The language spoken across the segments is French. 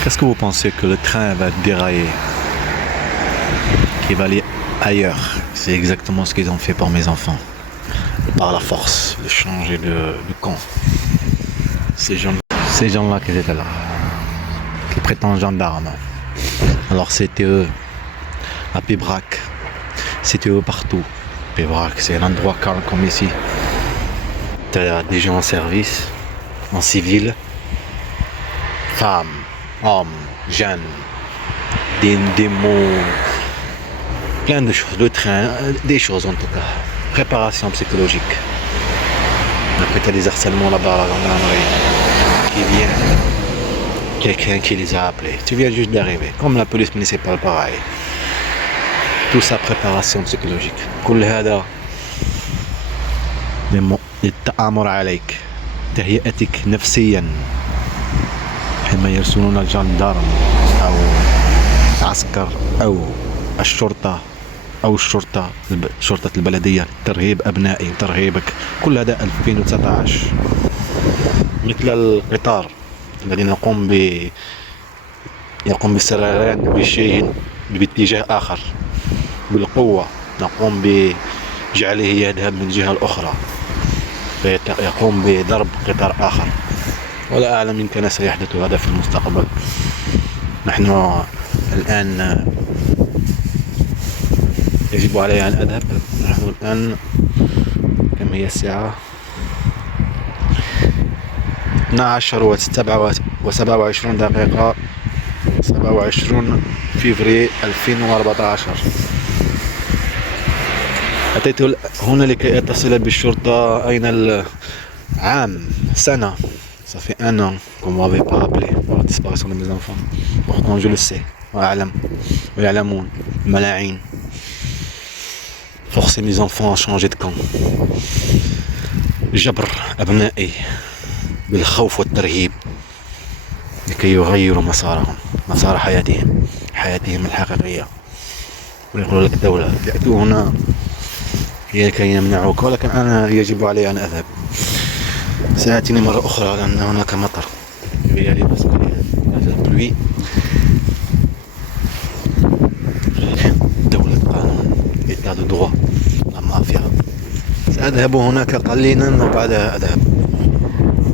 Qu'est-ce que vous pensez que le train va dérailler, qu'il va aller ailleurs? C'est exactement ce qu'ils ont fait pour mes enfants. Par la force, de changer de camp. Ces gens-là qui étaient là, qui prétendent gendarmes. Alors c'était eux à Pibrac, c'était eux partout. Pibrac, c'est un endroit calme comme ici. T'as des gens en service, en civil, femmes, hommes, jeunes, des mots, plein de choses, le train, des choses en tout cas. Préparation psychologique. Après t'as des harcèlements là-bas à la gendarmerie qui vient, quelqu'un qui les a appelés. Tu viens juste d'arriver, comme la police municipale pareil. Tout ça préparation psychologique. كل هذا للتآمر عليك، تهيئتك نفسيا حينما يرسلون الجندارم أو العسكر أو الشرطة أو شرطة البلدية، ترهيب أبنائي، ترهيبك. كل هذا 2019 مثل القطار الذي يقوم بالسريان بشيء باتجاه آخر بالقوة، نقوم بجعله يذهب من الجهة الأخرى فيقوم بضرب قطار آخر، ولا أعلم إن كان سيحدث هذا في المستقبل. نحن الآن يجب علي أن أذهب. نحن الآن كم هي الساعة؟ 12:27 دقيقة، 27 فبراير 2014. أتيت هنا لكي أتصل بالشرطة. أين العام سنة ça fait un an qu'on m'avait pas appelé pour la disparition de mes enfants. Pourtant je le sais وأعلم ويعلمون ملاعين. Forcer mes enfants à changer de camp. جبر أبنائي بالخوف والترهيب لكي يغيروا مسار حياتهم الحقيقية. ويقول لك الدولة يأتوا هنا لكي يمنعوك، ولكن أنا يجب علي أن أذهب. سيأتيني مرة أخرى لأن هناك مطر. دولة قانون، إيتا دو دروا، لا مافيا. سأذهب هناك قليلا وبعدها أذهب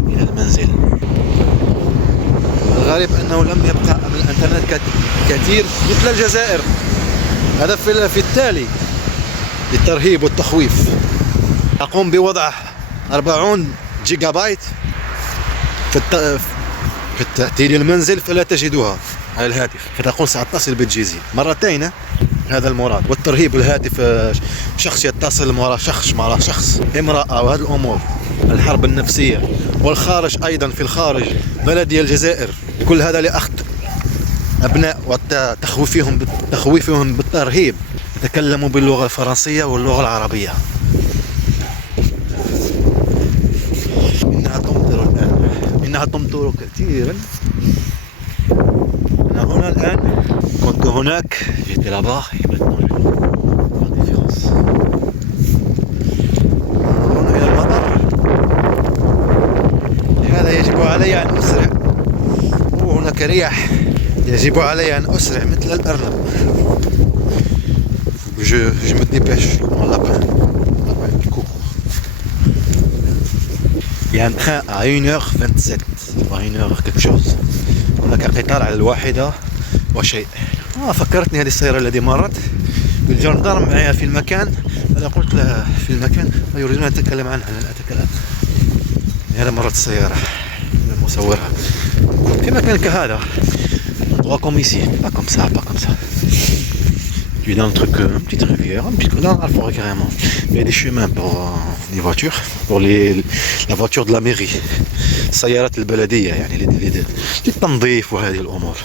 إلى المنزل. الغريب أنه لم يبقى من الإنترنت كثير مثل الجزائر. هذا في التالي للترهيب والتخويف. أقوم بوضع 40 جيجا بايت في التأتي للمنزل فلا تجدها على الهاتف، فتقول سأتصل بالجيزي مرتين. هذا المراد. والترهيب الهاتف، شخص يتصل مع شخص، امرأة، وهذه الأمور، الحرب النفسية. والخارج أيضا، في الخارج بلدي الجزائر، كل هذا لأخذ أبناء وتخويفهم بالترهيب. يتكلموا باللغة الفرنسية واللغة العربية. إنها تمطر كثيرا. أنا هنا الآن، كنت هناك، جيت là-bas et maintenant je vois la différence. هنا إلى المطر. لهذا يجب علي أن أسرع. وهناك رياح، يجب علي أن أسرع مثل الأرنب. Je me dépêche en lapin. Il y a un train à 1h27 ou à 1h quelque chose. هناك قطار على 1 وشيء. فكرتني هذه السيارة التي مرت بالجندرم معي في المكان. أنا قلت له في المكان يريدون أن أتكلم عنها، لا أتكلم. هذا مرت السيارة المصورة في مكان كهذا. Droit comme ici, pas comme ça. Tu es dans le truc, une petite rivière, dans la forêt carrément. Il y a des chemins pour les voitures, pour la voiture de la mairie. سيارات البلدية يعني للتنظيف وهذه الأمور.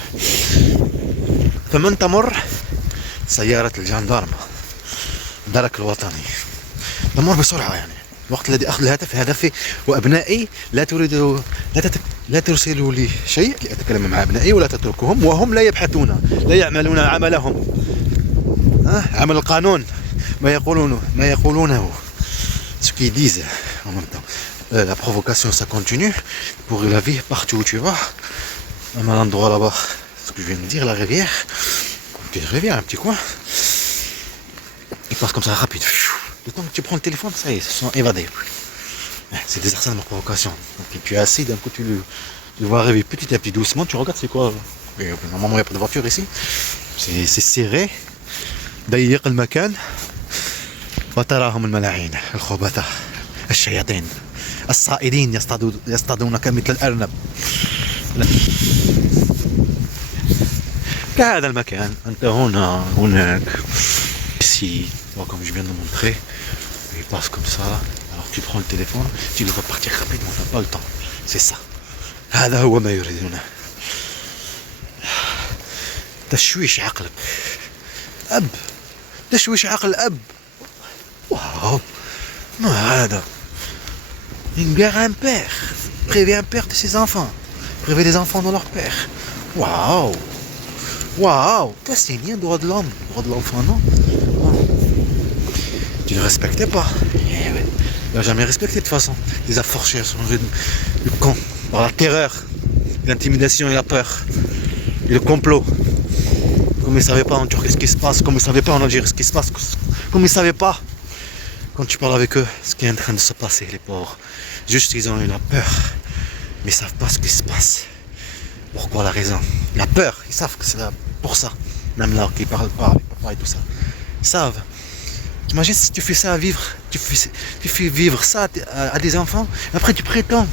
فمن تمر سيارة الجندارم الدرك الوطني تمر بسرعة. يعني الوقت الذي أخذ الهاتف هدفي وأبنائي لا ترسلوا لي شيء لأتكلم مع أبنائي ولا تتركهم وهم لا يبحثون، لا يعملون عملهم، عمل القانون، ما يقولونه. Ce qu'ils disent en même temps. La provocation ça continue pour la vie partout où tu vas. Même à l'endroit là-bas, ce que je viens de dire, la rivière, une petite rivière, un petit coin, il passe comme ça rapide. Le temps que tu prends le téléphone, ça y est, ils se sont évadés. C'est des harcèlements de provocation. Donc tu es assis, d'un coup tu le vois arriver petit à petit, doucement, tu regardes c'est quoi. Et, normalement il n'y a pas de voiture ici. C'est serré. ضيق المكان وتراهم الملاعين الخبثاء الشياطين الصائدين يصطادونك مثل الأرنب. كهذا المكان أنت هنا هناك ici, comme je viens de montrer, il passe comme ça. Alors tu prends le téléphone, tu le vas partir rapidement, t'as pas le temps. C'est ça. هذا هو ما يريدونه. تشويش عقلك. أب. تشويش عقل الأب. واو. ما هذا. Une guerre à un père. Priver un père de ses enfants. Priver des enfants de leur père. Waouh. Waouh. C'est bien, droit de l'homme. Droit de l'enfant, non? Tu ne respectais pas. Eh ouais. Il n'a jamais respecté de toute façon. Il les a forcés à changer de camp. Par la terreur, l'intimidation et la peur. Et le complot. Comme ils ne savaient pas en Turquie ce qui se passe. Comme ils ne savaient pas en Algérie ce qui se passe. Comme ils ne savaient pas. Quand tu parles avec eux, ce qui est en train de se passer, les pauvres. Juste ils ont eu la peur. Mais ils ne savent pas ce qui se passe. Pourquoi la raison? La peur. Ils savent que c'est pour ça. Même là, qui parlent pas, les papas et tout ça. Ils savent. Imagine si tu fais ça à vivre, tu fais vivre ça à des enfants, après tu prétends.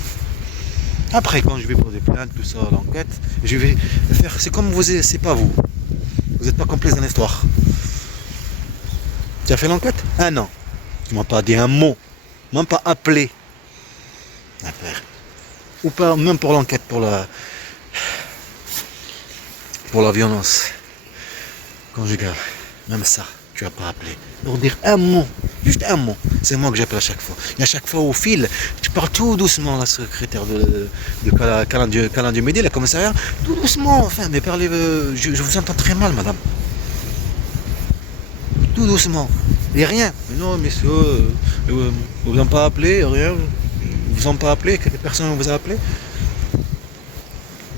Après quand je vais poser plainte, tout ça, l'enquête, je vais faire, c'est comme vous, c'est pas vous. Vous n'êtes pas complice dans l'histoire. Tu as fait l'enquête? Un an. Tu m'as pas dit un mot, même pas appelé. Ou pas, même pour l'enquête, pour la violence conjugale, même ça. Tu n'as pas appelé. Pour dire un mot, juste un mot. C'est moi que j'appelle à chaque fois. Et à chaque fois au fil, tu parles tout doucement, la secrétaire de Calan Médé, la commissariat, tout doucement, enfin, mais parlez, je vous entends très mal, madame. Tout doucement. Et rien. Mais non, messieurs, vous n'avez pas appelé, rien. Vous n'avez pas appelé, personne ne vous a appelé.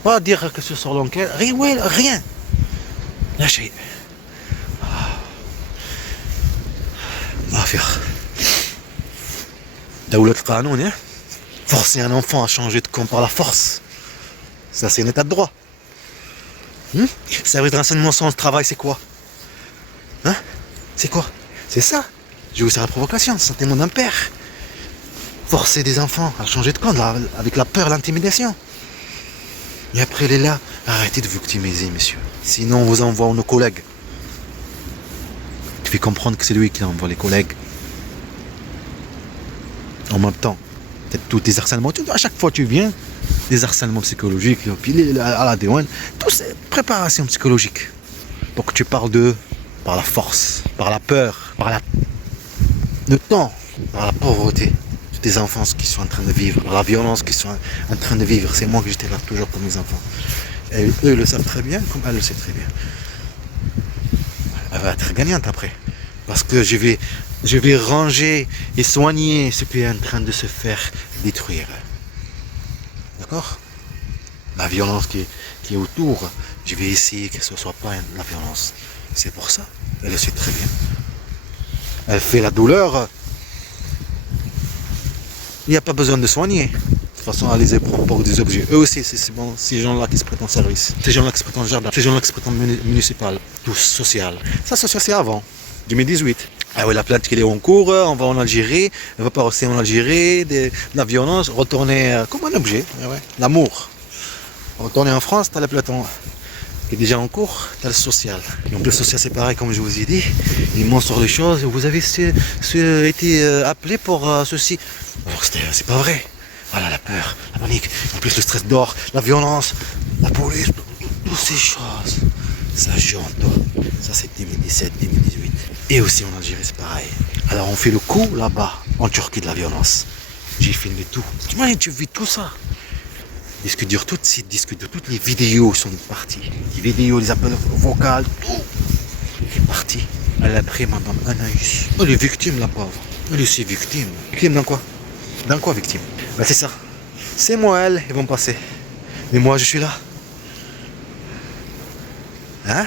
Pas dire que ce sur l'enquête, rien. Lâchez. Forcer un enfant à changer de camp par la force, ça c'est un état de droit. Service de renseignement sans travail, c'est quoi? C'est quoi? C'est ça. Je vous sers la provocation, sentiment d'un père. Forcer des enfants à changer de camp avec la peur, l'intimidation. Et après il est là, arrêtez de victimiser, messieurs. Sinon on vous envoie nos collègues. Tu fais comprendre que c'est lui qui envoie les collègues. En même temps, peut-être tous tes harcèlements, à chaque fois tu viens, des harcèlements psychologiques, puis à la douane, tout c'est préparation psychologique. Pour que tu parles d'eux par la force, par la peur, le temps, par la pauvreté. Des enfants qui sont en train de vivre, par la violence qu'ils sont en train de vivre. C'est moi que j'étais là toujours comme mes enfants. Et eux le savent très bien, comme elle le sait très bien. Elle va être gagnante après. Parce que je vais ranger et soigner ce qui est en train de se faire détruire. D'accord? La violence qui est autour, je vais essayer que ce ne soit pas la violence. C'est pour ça. Elle le sait très bien. Elle fait la douleur. Il n'y a pas besoin de soigner. De toute façon, elle les prend pour des objets. Eux aussi, c'est bon, ces gens-là qui se prêtent en service. Ces gens-là qui se prêtent en jardin. Ces gens-là qui se prêtent en municipal. Tout social. Ça, c'est avant. 2018. Ah oui, la plainte qui est en cours, on va en Algérie, on va pas rester en Algérie, de la violence, retourner comme un objet, l'amour. Retourner en France, tu as la plainte qui est déjà en cours, tu as le social. Donc le social c'est pareil comme je vous ai dit, ils montrent sur les choses, vous avez été appelé pour ceci. Alors c'est pas vrai. Voilà la peur, la panique, en plus le stress d'or, la violence, la police, toutes ces choses. Ça joue en toi. Ça c'est 2017, 2018. Et aussi en Algérie c'est pareil. Alors on fait le coup là-bas, en Turquie de la violence. J'ai filmé tout. Tu imagines, tu vis tout ça. Disque dur, toutes les vidéos sont parties. Les vidéos, les appels vocaux, tout est parti. Elle a pris madame Anaïs. Elle est victime la pauvre. Elle est aussi victime. Victime dans quoi? Dans quoi victime? Ben c'est ça. C'est moi, elles vont passer. Mais moi je suis là. Hein?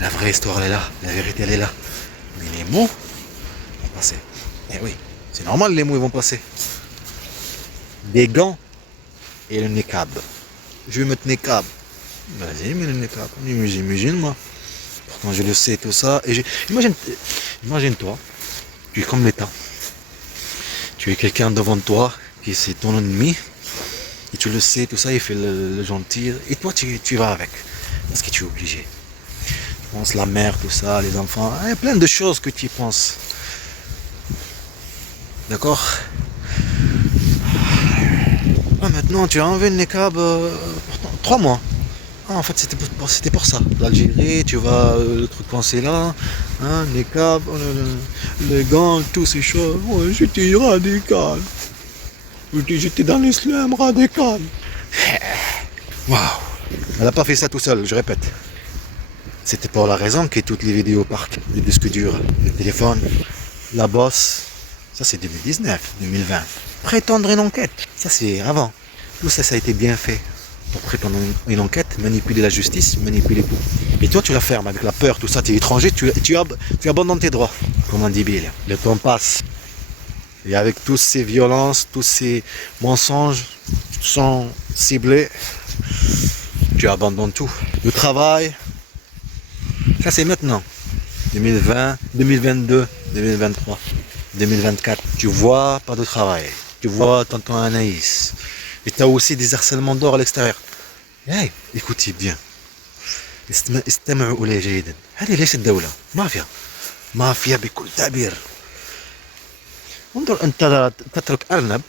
La vraie histoire, elle est là. La vérité, elle est là. Mais les mots vont passer. Eh oui, c'est normal, les mots ils vont passer. Des gants et le niqab. Je vais mettre niqab. Vas-y, mets le niqab. On est musulman. Pourtant, je le sais, tout ça. Et imagine-toi, tu es comme l'État. Tu es quelqu'un devant toi, qui c'est ton ennemi. Et tu le sais, tout ça, il fait le gentil. Et toi, tu vas avec. Parce que tu es obligé. Tu penses la mère, tout ça, les enfants. Il y a plein de choses que tu y penses. D'accord? Ah, maintenant, tu as enlevé le niqab pourtant, 3 mois. Ah, en fait, c'était pour ça. L'Algérie, tu vas, le truc coincé là, hein, niqab, les gants, toutes ces choses. Ouais, j'étais radical. J'étais dans l'islam radical. Waouh. Elle n'a pas fait ça tout seul, je répète. C'était pour la raison que toutes les vidéos partent. Les disques durs, le téléphone, la bosse. Ça, c'est 2019, 2020. Prétendre une enquête. Ça, c'est avant. Tout ça, ça a été bien fait. Pour prétendre une enquête, manipuler la justice, manipuler tout. Et toi, tu la fermes avec la peur, tout ça. Tu es étranger, tu abandonnes tes droits. Comme un débile. Le temps passe. Et avec toutes ces violences, tous ces mensonges sont ciblés, tu abandonnes tout. Le travail, ça c'est maintenant. 2020, 2022, 2023, 2024. Tu vois pas de travail. Tu vois tonton Anaïs. Et tu as aussi des harcèlements d'or à l'extérieur. Hey, écoutez bien. استمعوا إلي جيدا. هذه ليست دولة. مافيا. مافيا بكل تعبير. انظر أنت تترك أرنب.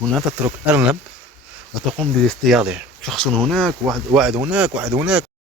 هنا تترك أرنب وتقوم باصطياده. شخص هناك واحد هناك واحد هناك.